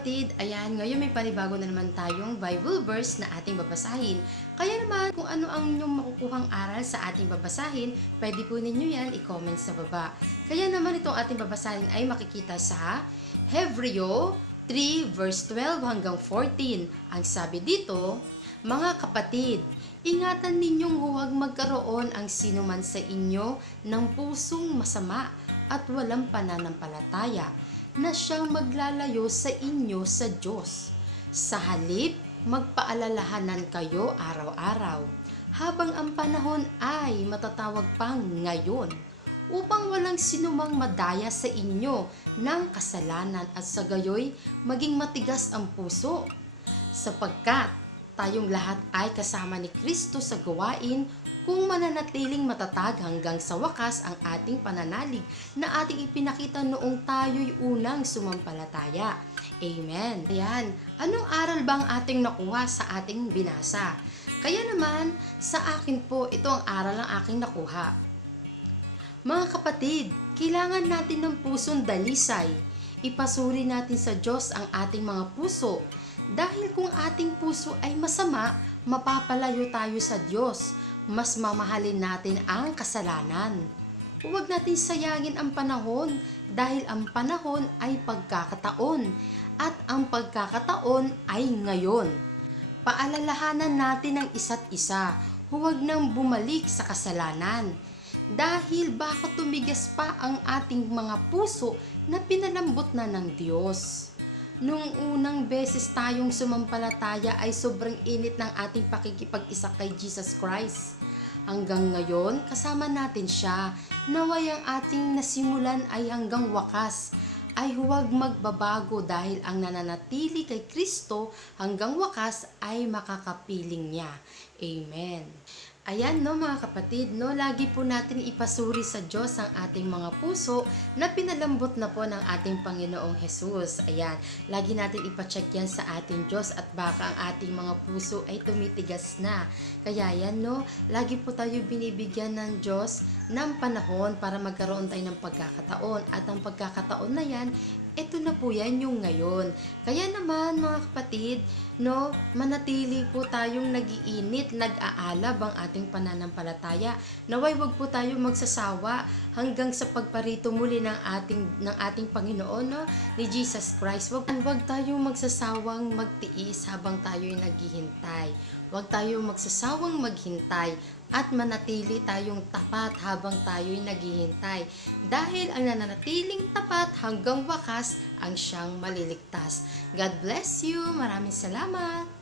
kapatid, ayan, ngayon may panibago na naman tayong Bible verse na ating babasahin. Kaya naman, kung ano ang inyong makukuhang aral sa ating babasahin, pwede po ninyo yan i-comment sa baba. Kaya naman itong ating babasahin ay makikita sa Hebreo 3 verse 12 hanggang 14. Ang sabi dito, mga kapatid, ingatan ninyong huwag magkaroon ang sinuman sa inyo ng pusong masama at walang pananampalataya na siyang maglalayo sa inyo sa Diyos. Sa halip, magpaalalahanan kayo araw-araw habang ang panahon ay matatawag pang ngayon upang walang sinumang madaya sa inyo ng kasalanan at sa gayoy maging matigas ang puso sapagkat tayong lahat ay kasama ni Kristo sa gawain kung mananatiling matatag hanggang sa wakas ang ating pananalig na ating ipinakita noong tayo'y unang sumampalataya. Amen. Ayan. Anong aral bang ating nakuha sa ating binasa? Kaya naman, sa akin po, ito ang aral ang aking nakuha. Mga kapatid, kailangan natin ng pusong dalisay. Ipasuri natin sa Diyos ang ating mga puso. Dahil kung ating puso ay masama, mapapalayo tayo sa Diyos. Mas mamahalin natin ang kasalanan. Huwag natin sayangin ang panahon dahil ang panahon ay pagkakataon at ang pagkakataon ay ngayon. Paalalahanan natin ang isa't isa. Huwag nang bumalik sa kasalanan. Dahil baka tumigas pa ang ating mga puso na pinalambot na ng Diyos. Nung unang beses tayong sumampalataya ay sobrang init ng ating pakikipag-isa kay Jesus Christ. Hanggang ngayon, kasama natin siya. Naway ang ating nasimulan ay hanggang wakas ay huwag magbabago dahil ang nananatili kay Kristo hanggang wakas ay makakapiling niya. Amen. Ayan no mga kapatid, no, lagi po natin ipasuri sa Diyos ang ating mga puso na pinalambot na po ng ating Panginoong Jesus. Ayan, lagi natin ipacheck yan sa ating Diyos at baka ang ating mga puso ay tumitigas na. Kaya yan no, lagi po tayo binibigyan ng Diyos ng panahon para magkaroon tayo ng pagkakataon. At ang pagkakataon na yan, ito na po yan yung ngayon. Kaya naman mga kapatid, no, manatili po tayong nag-iinit, nag-aalab ang ating pananampalataya. Naway wag po tayo magsasawa hanggang sa pagparito muli ng ating Panginoon, no, ni Jesus Christ. Wag tayong magsasawang magtiis habang tayo'y naghihintay. Wag tayong magsasawang maghintay at manatili tayong tapat habang tayo'y naghihintay. Dahil ang nananatiling tapat hanggang wakas ang siyang maliligtas. God bless you. Maraming salamat.